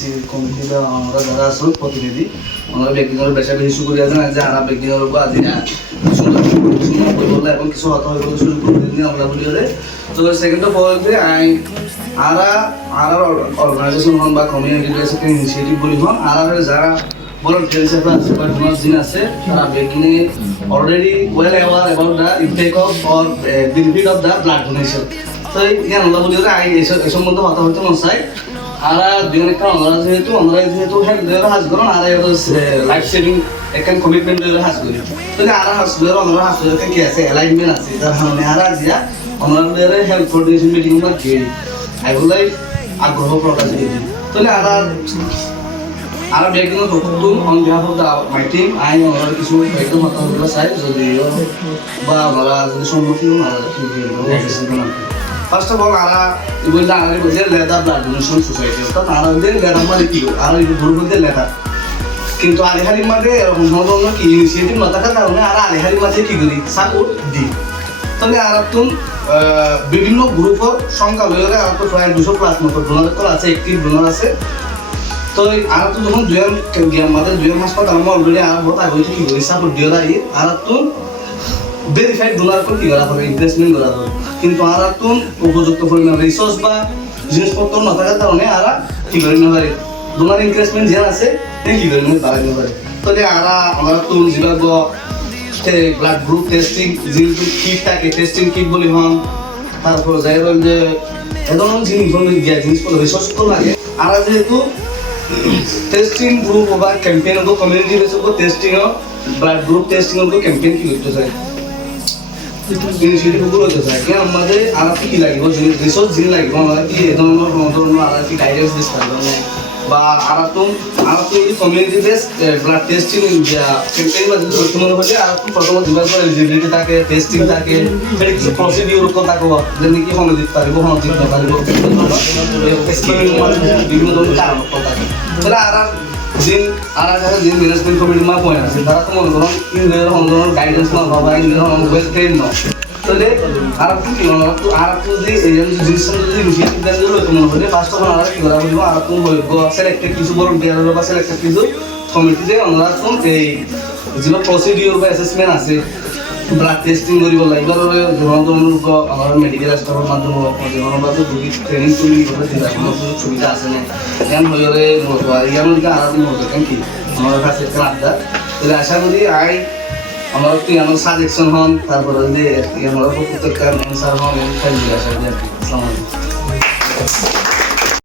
NC কমিটিতে আমরা যারা আছো প্রতিনিধি আমরা ব্যক্তিগত বেশা বেশি শুরু করে দেন যে আমরা ব্যক্তিগত আজি সুন্দর বলবো এবং কিছু কথা হইব শুরু করে দিন আমরা বলি তো সেকেন্ড অফ অল যে আর অর্গানাইজেশন হন বা কমিউনিটি বেসড ইনিশিয়েটিভ বলি হন আর যারা volunteer হিসেবে আছে বা জিন আছে তারা বেগিনে already well aware about the intake of or benefit of the blood donation তো এই আমরা বলি যে এই সম্বন্ধে কথা হইতে মন চাই আর বিভিন্ন আমরা যেহেতু হেলথ দেওয়ার হাজ করুন আর লাইফ সেভিং একটা কমিটমেন্ট দেওয়ার হাজ করি তাহলে আর হাসপাতাল আমরা হাসপাতালকে কি আছে অ্যালাইনমেন্ট আছে তার মানে আর দিয়া আমাদের হেলথ কোঅর্ডিনেশন মিটিং বা কি এগুলাই আগ্রহ প্রকাশ করি তাহলে আর ব্যক্তিগত প্রথম on behalf of my team আমরা কিছু একদম মাথা হতে চাই যদি বা আমরা যদি সম্মুখীন ফার্স্ট অফ অল আরা বলতে আরা বলছে লেদার ব্লাড ডোনেশন সোসাইটি অর্থাৎ আরা ওদের লেদার মানে কি আর গ্রুপ বলতে লেদার কিন্তু আলিহারির মাঝে এরকম ধরনের কি ইনিশিয়েটিভ না থাকার কারণে আরা আলিহারির মাঝে কি করি সাপোর্ট দিই তবে আর তুম বিভিন্ন গ্রুপের সংখ্যা লইলে আর তো প্রায় 200+ মতো ডোনার আছে একটি ডোনার আছে তো আর তো যখন আমাদের দুই হাসপাতাল আমরা অলরেডি আর বহুত আগে কি করি সাপোর্ট দিয়ে রাখি আর তো ভেরিফাইড ডোনার করে কি করা হবে ইনভেস্টমেন্ট করা হবে কিন্তু আর তো উপযুক্ত পরিমাণ রিসোর্স বা জিনিসপত্র না থাকার কারণে আর কি করি না পারে ডোনার ইনভেস্টমেন্ট যে আছে কি করি না বাড়াইতে পারে তাহলে আমরা তো যেভাবে ব্লাড গ্রুপ টেস্টিং যেহেতু কিট থাকে টেস্টিং কিট বলি হন তারপর যাই বলেন যে এধরনের জিনিসপত্র রিসোর্স তো লাগে আর যেহেতু টেস্টিং গ্রুপ বা ক্যাম্পেইন को कम्युनिटी बेस को टेस्टिंग और ब्लड ग्रुप टेस्टिंग को कैंपेन की होते যায় ইনিশিয়েটিভ গুলো হতে যায় কি আমাদের আর কি লাগিব রিসোর্স জিন লাগিব আমরা কি এই ধরনের আর কি গাইডেন্স দিতে পারবো বা আর তো community base blood testing India campaign বা যদি তোমার হলে আর তো প্রথম দিবার পর এলিজিবিলিটি থাকে টেস্টিং থাকে সেটা কিছু প্রসিডিউর তো থাকবো যেন কি হন দিতে পারবো হন দিতে পারবো স্কিমিং মানে বিভিন্ন ধরনের কারণ থাকে তাহলে যারা জিন ম্যানেজমেন্ট কমিটি মা পয়েন্ট আছে তারা তো মনে করুন ইন্ডিয়ার ধরনের গাইডেন্স না বাবা ইন্ডিয়ার ওয়েল ট্রেন না তাহলে আর কি আর যদি এই জিনিস যদি ইনিশিয়েটিভ দেন তো মনে হয় ফার্স্ট অফ অল আর কি করা হইব আর কোন হইব সিলেক্টেড কিছু ভলান্টিয়ার বা সিলেক্টেড কিছু কমিটিতে আমরা তো এই যে প্রসিডিউর বা অ্যাসেসমেন্ট আছে ব্লাড টেস্টিং করিব লাগিব আমার মেডিকেল স্টাফের মাধ্যমে যেমনভাবে ট্রেনিং তুলি সুবিধা আছে না এমন হইলে ইয়ার আর মতো কেন কি আমার কাছে একটা আড্ডা তাহলে আশা করি আমরা একটু আমার সাজেকশন হন তারপরে যদি আমরা প্রত্যেকটা অ্যান্সার হন আশা করি আসসালামু আলাইকুম